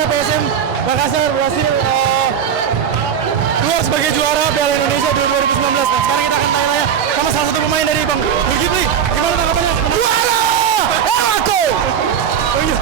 saja PSM Makassar berhasil keluar sebagai juara Piala Indonesia 2019. Nah, sekarang kita akan tanya-tanya sama salah satu pemain dari Bang Zulkifli. Gimana tanggapannya? Juara! Aku! Oh iya.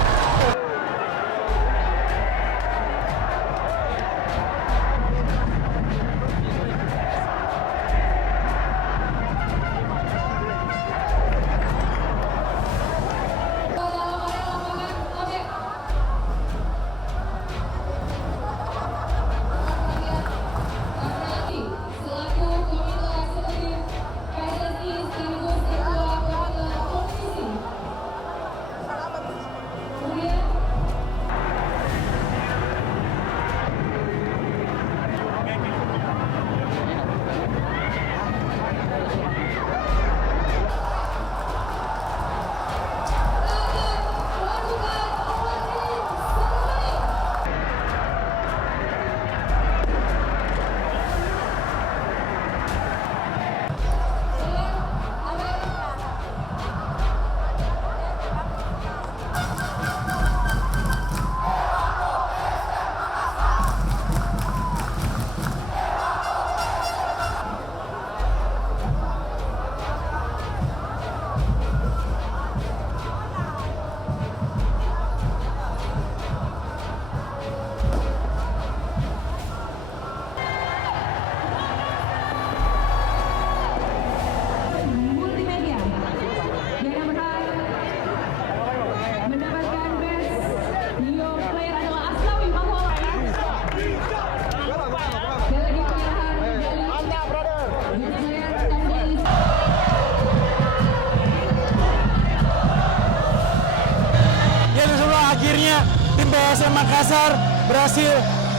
Akhirnya tim PSM Makassar berhasil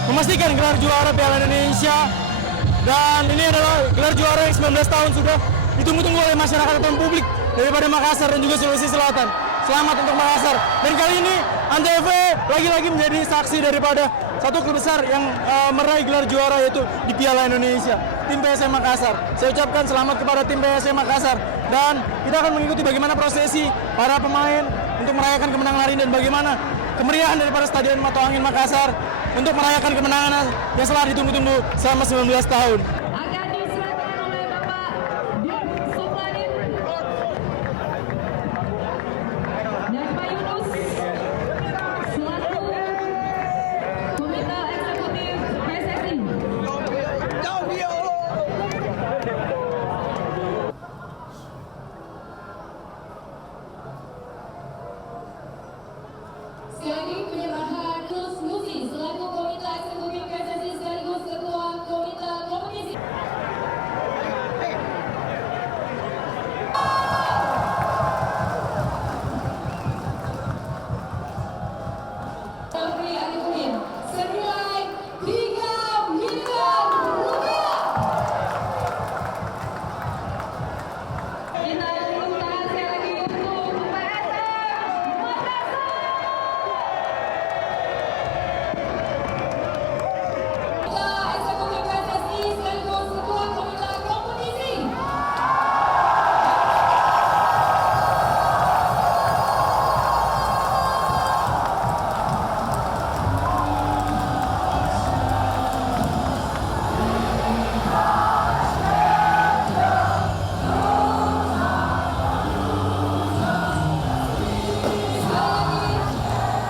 memastikan gelar juara Piala Indonesia, dan ini adalah gelar juara yang 19 tahun sudah ditunggu-tunggu oleh masyarakat atau publik daripada Makassar dan juga Sulawesi Selatan. Selamat untuk Makassar. Dan kali ini Antv lagi-lagi menjadi saksi daripada satu klub besar yang meraih gelar juara, yaitu di Piala Indonesia, tim PSM Makassar. Saya ucapkan selamat kepada tim PSM Makassar, dan kita akan mengikuti bagaimana prosesi para pemain untuk merayakan kemenangan hari ini dan bagaimana kemeriahan daripada Stadion Mato Angin Makassar untuk merayakan kemenangan yang telah ditunggu-tunggu selama 19 tahun. Akan diserahkan oleh Bapak Dik Soplanin dan Pak Yunus selaku Komite Eksekutif PSSI. Sekali penyerahan Nus Lucy selaku Komite Eksekutif PSSI sekaligus Ketua Komite Kompetisi. Menteri Arifuddin senilai Rp3 miliar. Kita tepuk tangan sekali lagi untuk PSM Makassar. Eksekutif PSSI sekaligus Ketua Komite Kompetisi.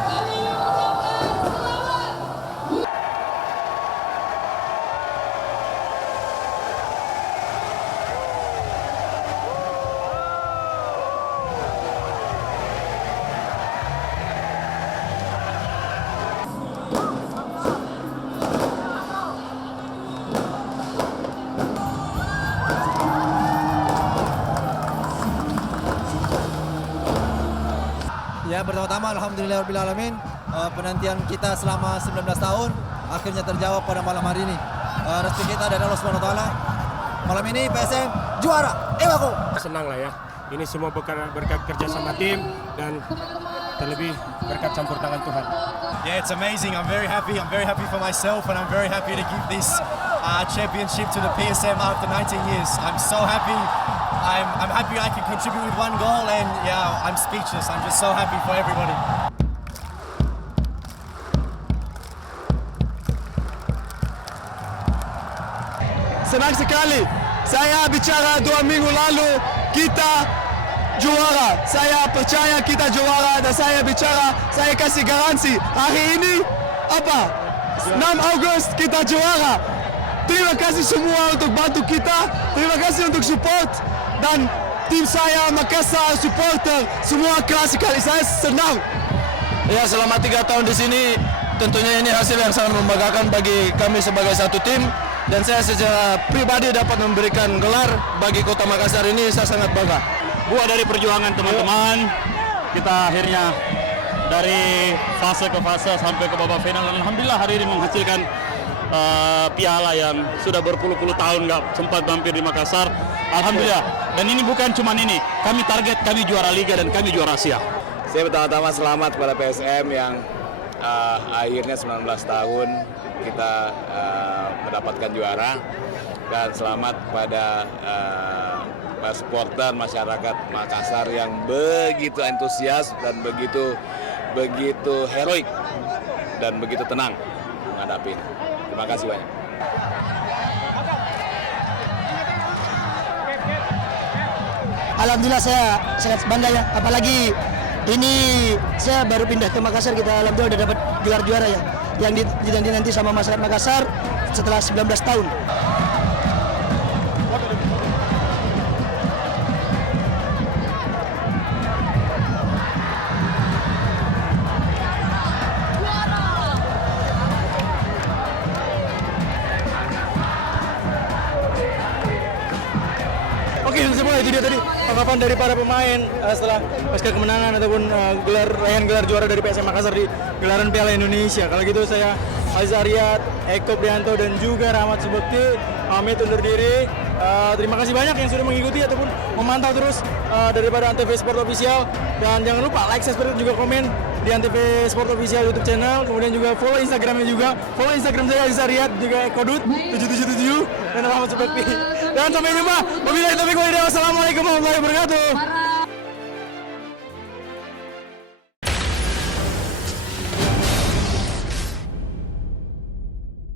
Kami mengucapkan selamat. Ya, pertama-tama alhamdulillahirrahmanirrahim, penantian kita selama 19 tahun akhirnya terjawab pada malam hari ini. Rezeki kita dari Allah Subhanahu wa taala. Malam ini PSM juara. Aku senang lah ya. Ini semua berkat kerja sama tim dan terlebih berkat campur tangan Tuhan. Yeah, it's amazing. I'm very happy. I'm very happy for myself, and I'm very happy to give this championship to the PSM after 19 years. I'm so happy. I'm happy I can contribute with one goal, and yeah, I'm speechless. I'm just so happy for everybody. senang sekali. Saya bicara 2 minggu lalu, kita juara. Saya percaya kita juara dan saya bicara, saya kasih garansi. Hari ini, 6 Agustus kita juara. Terima kasih semua untuk bantu kita, terima kasih untuk support. Dan tim saya, Makassar, supporter, semua keras sekali, saya senang. Ya, selama 3 tahun di sini, tentunya ini hasil yang sangat membanggakan bagi kami sebagai satu tim. Dan saya secara pribadi dapat memberikan gelar bagi Kota Makassar ini, saya sangat bangga. Buah dari perjuangan teman-teman, kita akhirnya dari fase ke fase sampai ke babak final. Dan alhamdulillah hari ini menghasilkan piala yang sudah berpuluh-puluh tahun nggak sempat mampir di Makassar. Alhamdulillah. Dan ini bukan cuma ini, kami target kami juara Liga dan kami juara Asia. Saya pertama-tama selamat kepada PSM yang akhirnya 19 tahun kita mendapatkan juara, dan selamat pada supporter masyarakat Makassar yang begitu antusias dan begitu heroik dan begitu tenang menghadapi. Terima kasih banyak. Alhamdulillah saya sangat bangga ya, apalagi ini saya baru pindah ke Makassar, kita alhamdulillah udah dapat juara ya, yang dinanti sama masyarakat Makassar setelah 19 tahun. Oke, semua itu dia tadi tanggapan dari para pemain setelah pasca kemenangan ataupun raihan gelar juara dari PSM Makassar di gelaran Piala Indonesia. Kalau gitu saya Azariat, Eko Prianto dan juga Rahmat Subekti pamit undur diri. Terima kasih banyak yang sudah mengikuti ataupun memantau terus daripada Antv Sport Official, dan jangan lupa like, subscribe juga komen di Antv Sport Official YouTube channel. Kemudian juga follow Instagramnya juga, follow Instagram saya Azariat juga Ekodut 777 dan Rahmat Subekti. Dan sampai jumpa. Wabillahi taufiq wal hidayah. Wassalamualaikum warahmatullahi wabarakatuh.